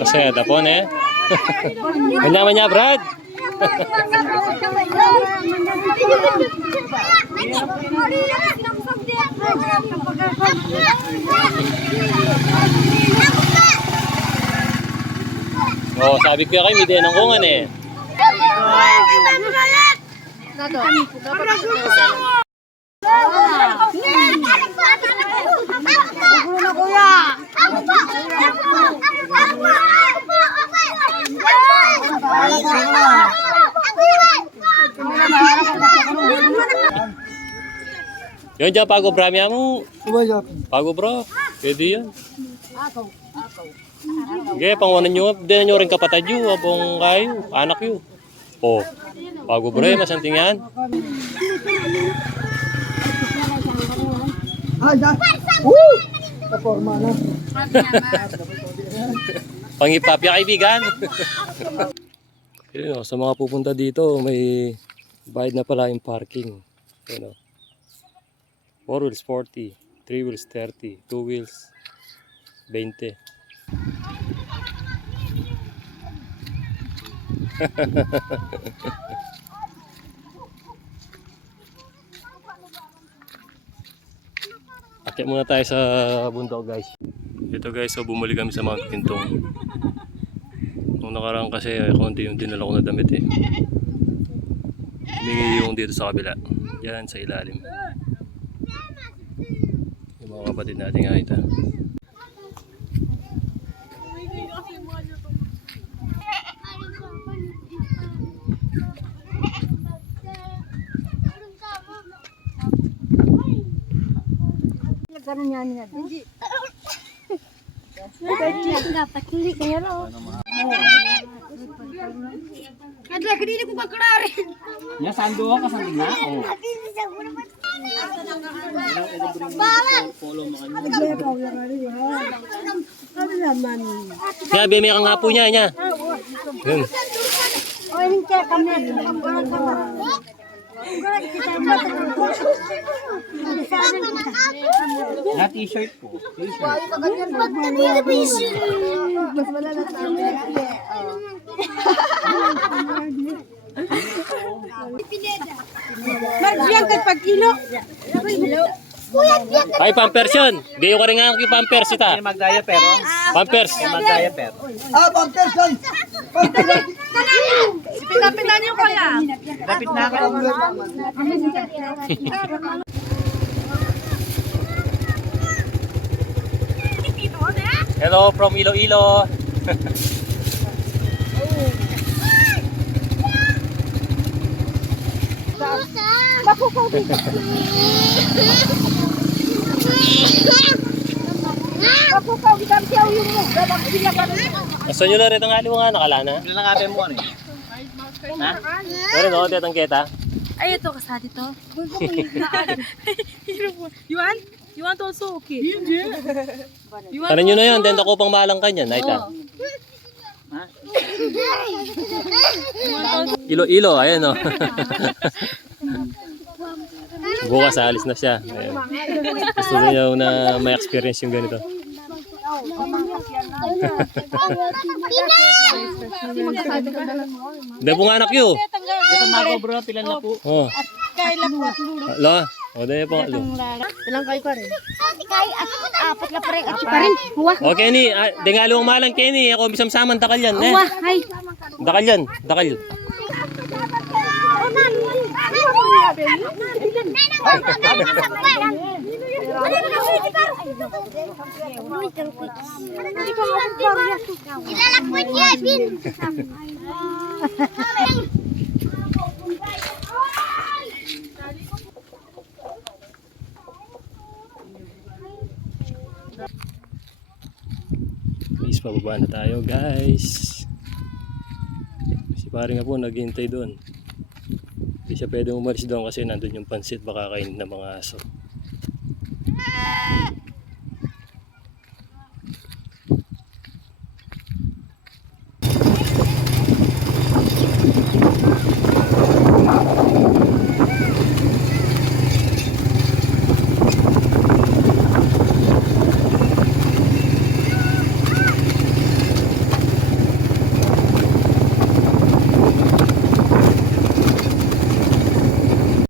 Kasi tapon eh. Manyaman niya, Brad. Oh, sabi ko kayo, may din ang kungan eh. Yun dyan, pago bra miya mo. Pago bra. Pwede yan. Okay, pangwanan nyo. Di na nyo rin kapatid yun. Abong kayo. Anak yun. Oh. Pago bra, masanting yan. Pangipapya kaibigan. Yun, sa mga pupunta dito, may bayad na pala yung parking. Yun, 4 wheels 40, 3 wheels 30, 2 wheels 20. Akit muna tayo sa bundok guys. Ito guys, so bumuli kami sa Mount Pintong. Nung nakaraan kasi konti yung dinala ko na damit eh. Humingi yung dito sa kabila. Yan sa ilalim. Yung mga kapatid natin nga ito. Ganun yan nga. Hindi. Dapat hindi kaya no. Kadla kadili ko pagkararin. Ya sando ka sanding na. Oh. Kaya beme ka nga po niya. Yun. O hindi kami. Na t-shirt ko. T-shirt. Marjiang kay pagkilo. Ay, pampers yun. Gayo ka rin nga yung pampers ita. Magdaya pero. Pampers. Magdaya pero. Pampers yan! Pinapinan niyo kaya. Lapit na ako. Hello from Iloilo. Gusto nyo na rin ang aliw nga nakalana? Ilan ang abe mo ano eh? Ha? Meron o, tiyatang kita. Ay, ito kasali to. You want also? Okay. Paano nyo na yun? Dento ko pang malang kanyan. Naita. Ilo-ilo, ayan o. Bukas alis na siya. Ayan. Gusto niya na may experience yung ganito. Hindi po nga anak yun. Ito mago bro, pilan na po. Oh. Alo. O, dahil po. Ilang kayo ka rin? Apat na pa rin. At pa rin. Huwa. O, Kenny. Dengalo ang malang, Kenny. Ako bisam-saman. Dakal yan. Huwa. Hay. Dakal yan. Dakal. Ilalakwan niya, Bin. Please, pababa na tayo, guys. Si pare nga po naghihintay doon. Hindi siya pwede umalis doon kasi nandun yung pansit, baka kainin ng mga aso.